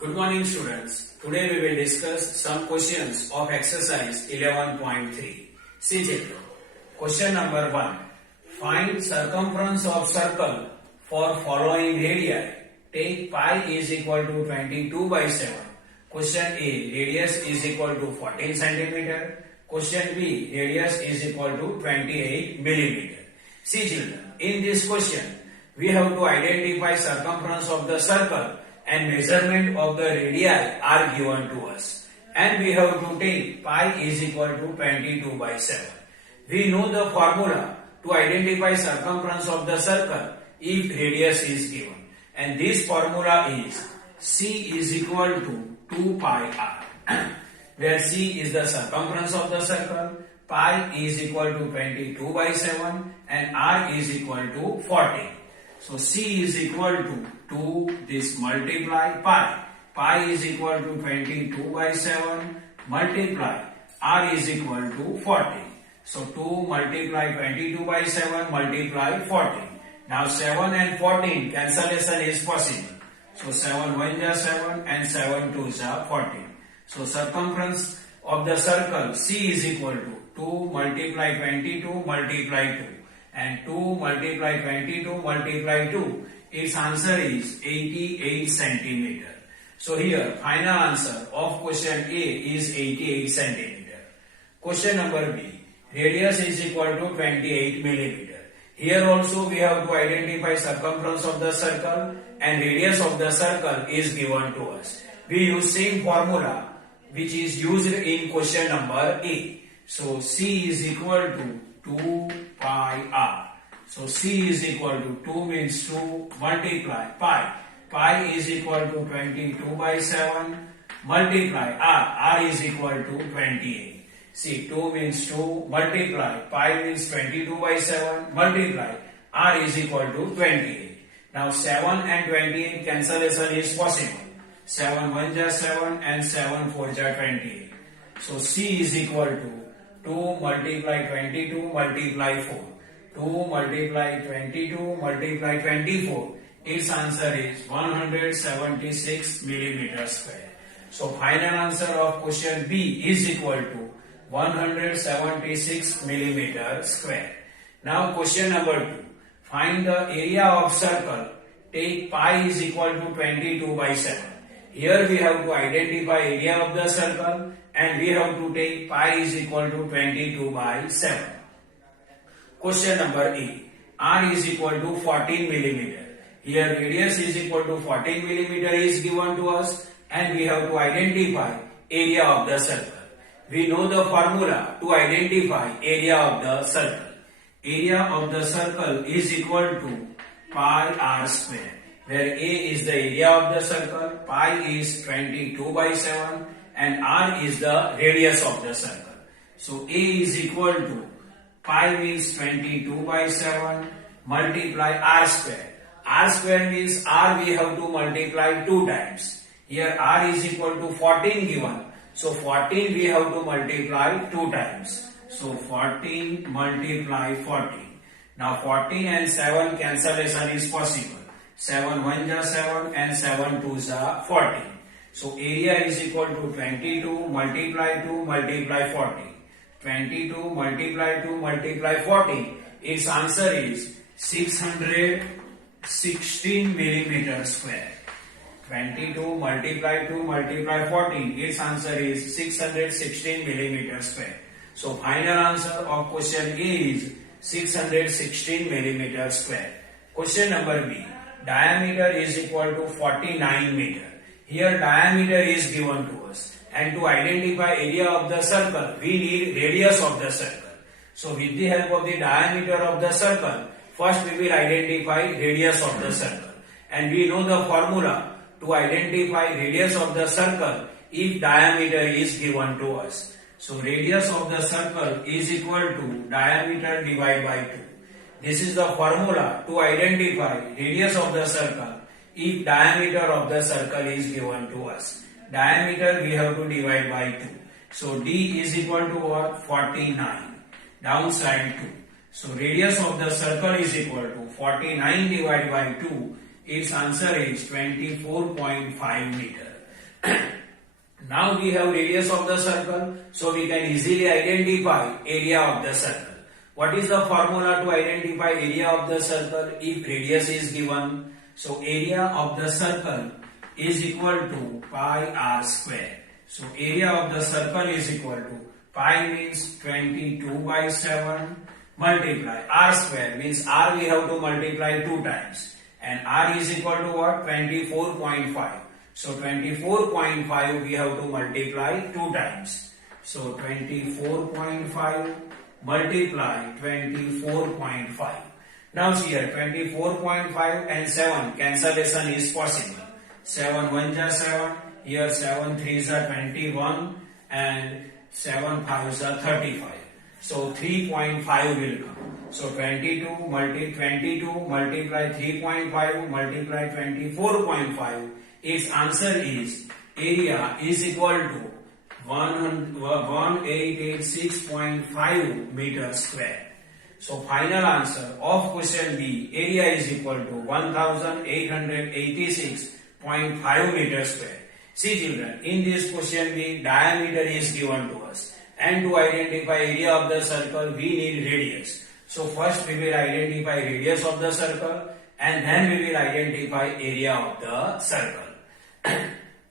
Good morning students. Today we will discuss some questions of exercise 11.3. See children. Question number 1. Find circumference of circle for following radii. Take pi is equal to 22 by 7. Question A. Radius is equal to 14 centimeter. Question B. Radius is equal to 28 millimeter. See children. In this question, we have to identify circumference of the circle and measurement of the radii are given to us. And we have to take pi is equal to 22 by 7. We know the formula to identify circumference of the circle if radius is given. And this formula is C is equal to 2 pi r. Where C is the circumference of the circle, pi is equal to 22 by 7 and r is equal to 40. So C is equal to 2 this multiply pi. Pi is equal to 22 by 7 multiply r is equal to 40. So 2 multiply 22 by 7 multiply 40. Now 7 and 14 cancellation is possible. So 7 1 is 7 and 7 2 is 14. So circumference of the circle C is equal to 2 multiply 22 multiply 2. And 2 multiply 22 multiply 2, its answer is 88 centimeter. So here final answer of question A is 88 centimeter. Question number B. Radius is equal to 28 millimeter. Here also we have to identify circumference of the circle and radius of the circle is given to us. We use same formula which is used in question number A. So C is equal to 2 pi r. So C is equal to 2 means 2 multiply pi. Pi is equal to 22 by 7 multiply r. R is equal to 28. See 2 means 2 multiply pi means 22 by 7 multiply r is equal to 28. Now 7 and 28 cancellation is possible. 7 1 is 7 and 7 4 is 28. So C is equal to 2 multiply 22 multiply 4. 2 multiply 22 multiply 24. Its answer is 176 millimeter square. So final answer of question B is equal to 176 millimeter square. Now question number 2. Find the area of circle. Take pi is equal to 22 by 7. Here we have to identify area of the circle and we have to take pi is equal to 22 by 7. Question number A. R is equal to 14 millimeter. Here radius is equal to 14 millimeter is given to us and we have to identify area of the circle. We know the formula to identify area of the circle. Area of the circle is equal to pi r square, where A is the area of the circle, pi is 22 by 7 and r is the radius of the circle. So A is equal to pi means 22 by 7 multiply r square. R square means r we have to multiply 2 times. Here r is equal to 14 given. So 14 we have to multiply 2 times. So 14 multiply 14. Now 14 and 7 cancellation is possible. 7 1 is 7 and 7 2 is 14. So area is equal to 22 multiply 2 multiply 14. 22 multiply 2 multiply 14. Its answer is 616 millimeter square. 22 multiply 2 multiply 14. Its answer is 616 millimeter square. So final answer of question A is 616 millimeter square. Question number B. Diameter is equal to 49 meter. Here diameter is given to us. And to identify area of the circle, we need radius of the circle. So with the help of the diameter of the circle, first we will identify radius of the circle. And we know the formula to identify radius of the circle if diameter is given to us. So radius of the circle is equal to diameter divided by 2. This is the formula to identify radius of the circle if diameter of the circle is given to us. Diameter we have to divide by 2. So D is equal to what? 49. Downside 2. So radius of the circle is equal to 49 divided by 2. Its answer is 24.5 meter. Now we have radius of the circle, so we can easily identify area of the circle. What is the formula to identify area of the circle if radius is given? So area of the circle is equal to pi r square. So area of the circle is equal to pi means 22 by 7 multiply r square means r we have to multiply 2 times and r is equal to what? 24.5. So 24.5 we have to multiply 2 times. So 24.5 multiply 24.5. Now see here 24.5 and 7 cancellation is possible. 7 1 are 7, here 7 3s are 21 and 7 5s are 35. So 3.5 will come. So 22 multiply 3.5 multiply 24.5. Its answer is area is equal to 1886.5 meters square. So final answer of question B, area is equal to 1886.5 meters square. See children, in this question B, diameter is given to us. And to identify area of the circle, we need radius. So first we will identify radius of the circle and then we will identify area of the circle.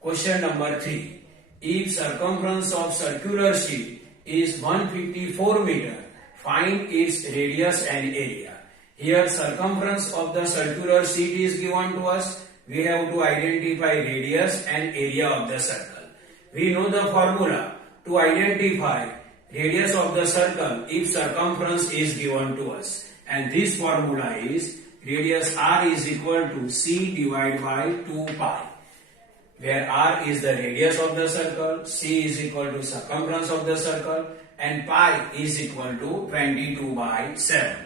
Question number 3. If circumference of circular sheet is 154 meter, find its radius and area. Here circumference of the circular sheet is given to us. We have to identify radius and area of the circle. We know the formula to identify radius of the circle if circumference is given to us. And this formula is radius r is equal to c divided by 2 pi. Where r is the radius of the circle, c is equal to circumference of the circle and pi is equal to 22 by 7.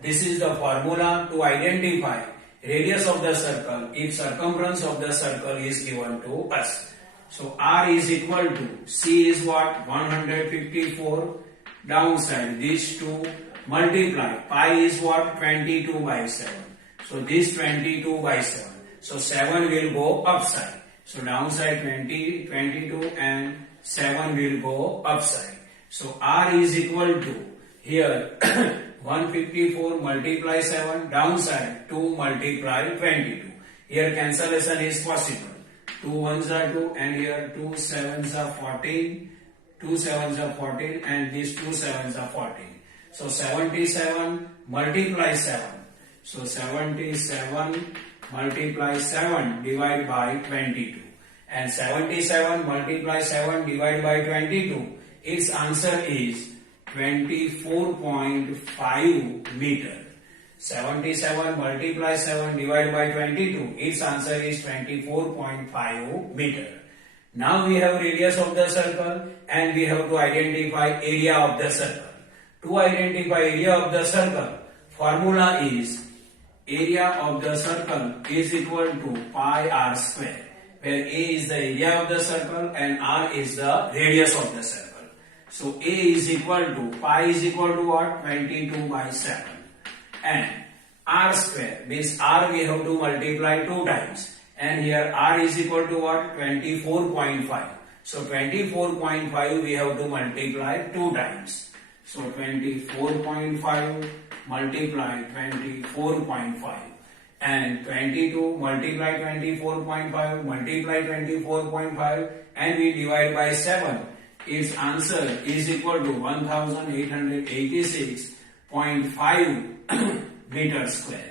This is the formula to identify radius of the circle if circumference of the circle is given to us. So r is equal to, c is what? 154, downside these two multiply, pi is what? 22 by 7. So this 22 by 7. So 7 will go upside. So downside 22 and 7 will go upside. So r is equal to, here 154 multiply 7, downside 2 multiply 22. Here cancellation is possible. 2 1s are 2 and here 2 7s are 14. 2 7s are 14 and these 2 7s are 14. So 77 multiply 7. So 77 multiply 7 divided by 22. And 77 multiply 7 divided by 22. Its answer is 24.5 meter. 77 multiply 7 divided by 22. Its answer is 24.5 meter. Now we have radius of the circle and we have to identify area of the circle. To identify area of the circle, formula is area of the circle is equal to pi r square, where a is the area of the circle and r is the radius of the circle. So a is equal to, pi is equal to what? 22 by 7. And r square means r we have to multiply 2 times. And here r is equal to what? 24.5. So 24.5 we have to multiply 2 times. So 24.5 multiply 24.5. And 22 multiply 24.5 multiply 24.5 and we divide by 7. Its answer is equal to 1886.5 meters square.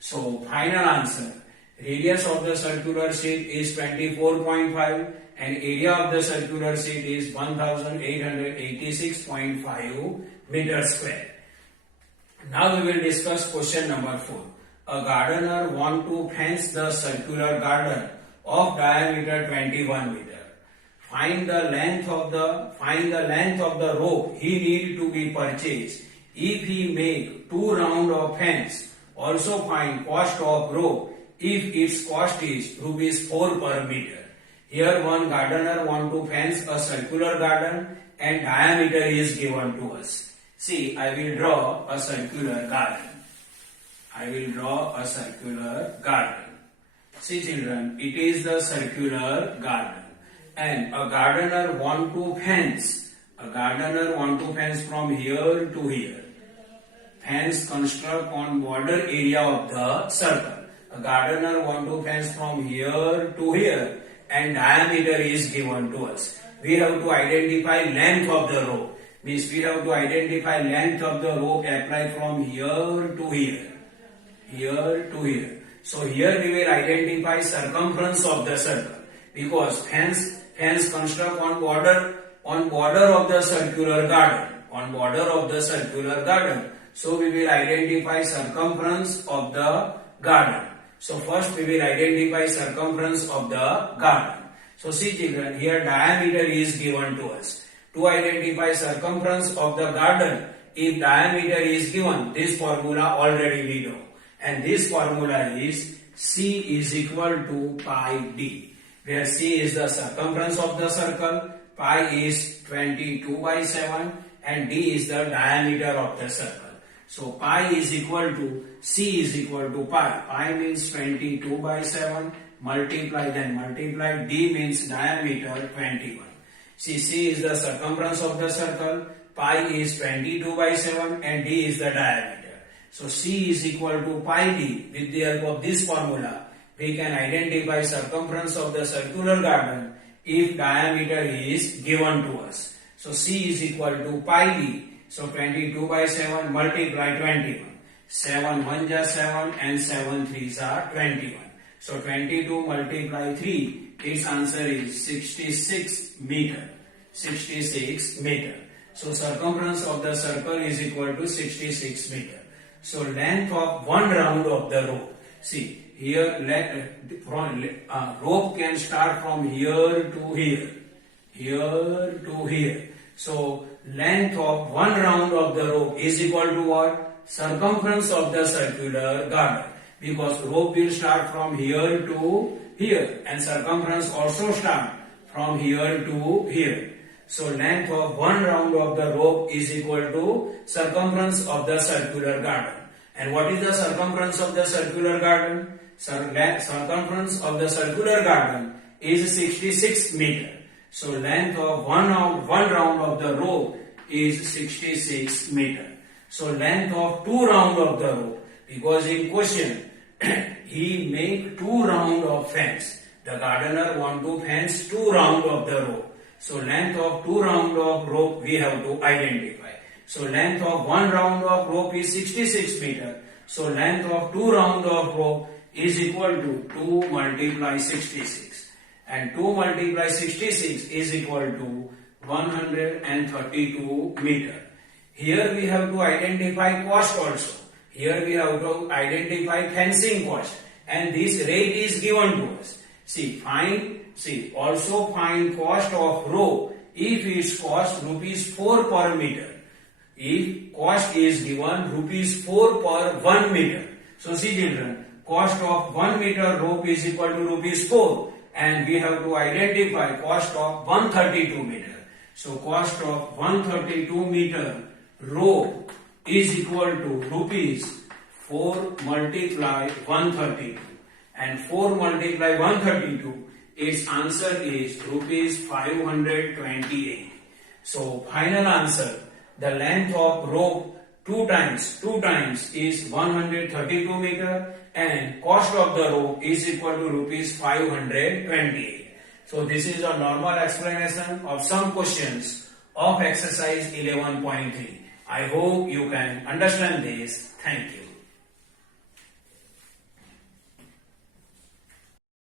So final answer, radius of the circular sheet is 24.5 and area of the circular sheet is 1886.5 meters square. Now we will discuss question number 4. A gardener wants to fence the circular garden of diameter 21 meter. Find the length of the rope he need to be purchased. If he make 2 round of fence, also find cost of rope if its cost is rupees 4 per meter. Here one gardener want to fence a circular garden and diameter is given to us. See, I will draw a circular garden. See children, it is the circular garden. and a gardener want to fence from here to here. Fence construct on border area of the circle. A gardener want to fence from here to here and diameter is given to us. We have to identify length of the rope. Means we have to identify length of the rope applied from here to here. Here to here. So here we will identify circumference of the circle because fence construct on border of the circular garden. On border of the circular garden. So we will identify circumference of the garden. So first we will identify circumference of the garden. So see children, here diameter is given to us. To identify circumference of the garden, if diameter is given, this formula already we know. And this formula is C is equal to pi d. Where C is the circumference of the circle, pi is 22/7 and d is the diameter of the circle. So pi is equal to C is equal to pi. Pi means 22/7 multiply d means diameter 21. See, C is the circumference of the circle, pi is 22/7 and d is the diameter. So C is equal to pi d. With the help of this formula, we can identify circumference of the circular garden if diameter is given to us. So C is equal to pi d. So 22/7 multiply 21. 7 1 is 7 and 7 3s are 21. So 22 multiply 3, its answer is 66 meter. 66 meter. So circumference of the circle is equal to 66 meter. So length of one round of the rope. See here rope can start from here to here. Here to here. So length of one round of the rope is equal to what? Circumference of the circular garden. Because rope will start from here to here and circumference also start from here to here. So length of one round of the rope is equal to circumference of the circular garden. And what is the circumference of the circular garden? Circumference of the circular garden is 66 meter. So length of one round of the rope is 66 meter. So length of two round of the rope, because in question he make two round of fence. The gardener want to fence two round of the rope. So length of two round of rope we have to identify. So length of one round of rope is 66 meter. So length of two round of rope is equal to 2 multiply 66. And 2 multiply 66 is equal to 132 meter. Here we have to identify cost also. Here we have to identify fencing cost. And this rate is given to us. Also find cost of rope if its cost rupees 4 per meter. If cost is given rupees 4 per 1 meter. So see children, cost of 1 meter rope is equal to rupees 4 and we have to identify cost of 132 meter. So cost of 132 meter rope is equal to rupees 4 multiply 132 and 4 multiply 132, its answer is rupees 528. So final answer, the length of rope 2 times is 132 meter and cost of the rope is equal to rupees 528. So this is a normal explanation of some questions of exercise 11.3. I hope you can understand this. Thank you.